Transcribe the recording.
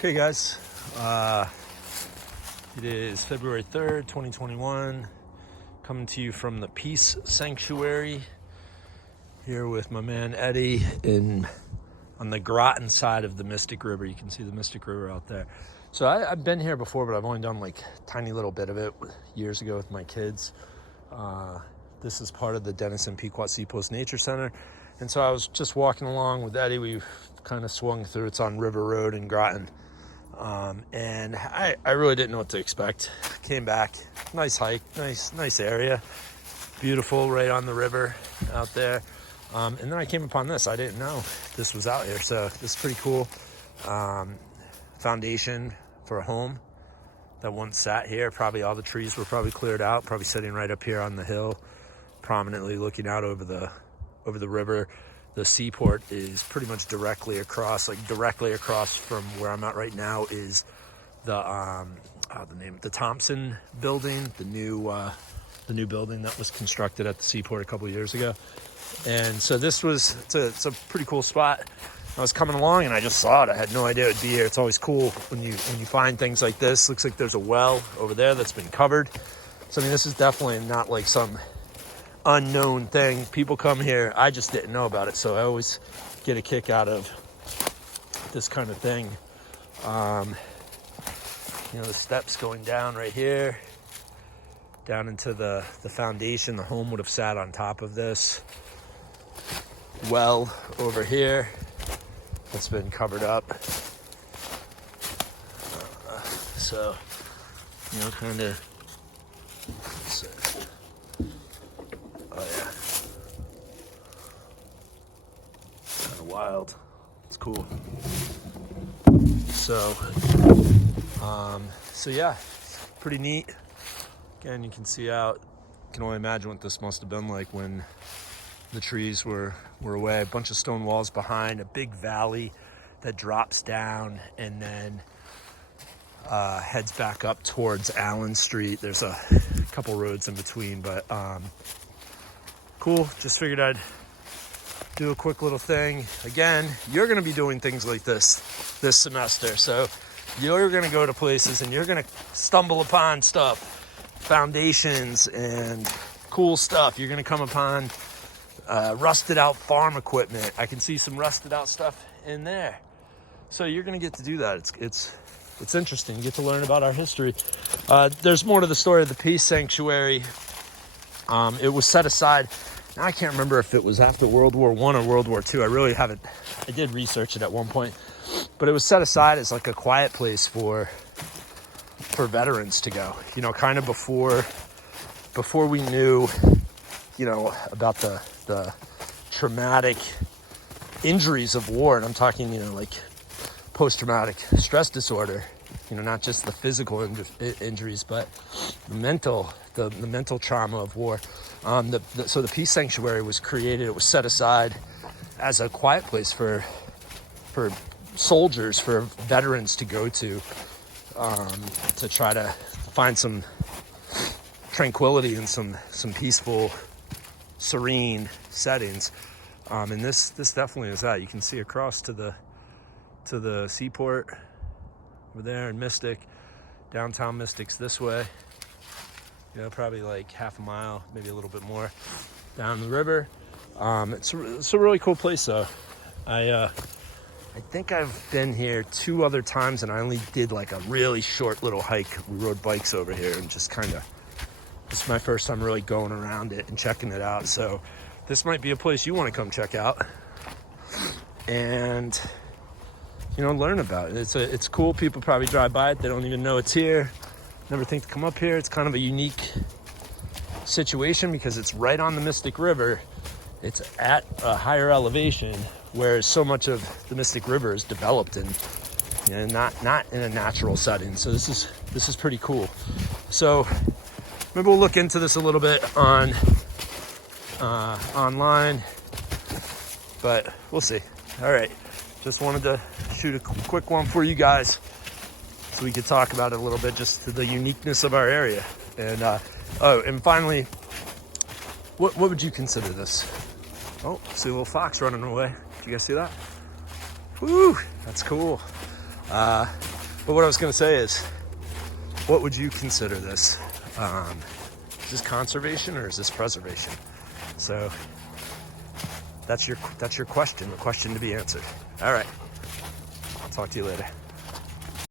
Okay guys, it is February 3rd, 2021, coming to you from the Peace Sanctuary, here with my man Eddie on the Groton side of the Mystic River. You can see the Mystic River out there. So I've been here before, but I've only done like a tiny little bit of it years ago with my kids. This is part of the Denison Pequot Seapost Nature Center. And so I was just walking along with Eddie. We kind of swung through. It's on River Road in Groton. And I really didn't know what to expect. Came back, nice hike, nice area, beautiful, right on the river out there. And then I came upon this. I didn't know this was out here, so this is pretty cool. Foundation for a home that once sat here. Probably all the trees were probably cleared out, probably sitting right up here on the hill, prominently looking out over the river. The seaport is pretty much directly across from where I'm at right now is the Thompson building, the new building that was constructed at the seaport a couple of years ago. And so it's a pretty cool spot. I was coming along and I just saw it. I had no idea it would be here. It's always cool when you find things like this. Looks like there's a well over there that's been covered. So I mean, this is definitely not like some unknown thing. People come here. I just didn't know about it, so I always get a kick out of this kind of thing. The steps going down right here, down into the foundation. The home would have sat on top of this well over here. It's been covered up. So, kind of. Oh yeah, kind of wild. It's cool. So yeah, pretty neat. Again, you can see out. You can only imagine what this must have been like when the trees were away. A bunch of stone walls behind, a big valley that drops down and then heads back up towards Allen Street. There's a couple roads in between, but cool. Just figured I'd do a quick little thing. Again, you're going to be doing things like this semester. So you're going to go to places and you're going to stumble upon stuff, foundations and cool stuff. You're going to come upon rusted out farm equipment. I can see some rusted out stuff in there. So you're going to get to do that. It's interesting. You get to learn about our history. There's more to the story of the Peace Sanctuary. It was set aside. Now I can't remember if it was after World War I or World War II. I really haven't. I did research it at one point, but it was set aside as like a quiet place for veterans to go. Kind of before we knew, about the traumatic injuries of war, and I'm talking, like post-traumatic stress disorder. Not just the physical injuries, but the mental trauma of war. So the Peace Sanctuary was created. It was set aside as a quiet place for soldiers, for veterans to go to try to find some tranquility and some peaceful, serene settings. And this definitely is that. You can see across to the seaport over there in Mystic. Downtown Mystic's this way. Probably like half a mile, maybe a little bit more down the river. It's a really cool place though. I think I've been here 2 other times and I only did like a really short little hike. We rode bikes over here and just this is my first time really going around it and checking it out. So this might be a place you want to come check out and learn about it. It's cool. People probably drive by it. They don't even know it's here. Never think to come up here. It's kind of a unique situation because it's right on the Mystic River. It's at a higher elevation, whereas so much of the Mystic River is developed and not in a natural setting. So this is pretty cool. So maybe we'll look into this a little bit online, but we'll see. All right. Just wanted to shoot a quick one for you guys so we could talk about it a little bit, just to the uniqueness of our area. And and finally, what would you consider this? Oh, see a little fox running away. Did you guys see that? Woo, that's cool. But what I was going to say is, what would you consider this? Is this conservation or is this preservation? So that's your question, the question to be answered. All right, I'll talk to you later.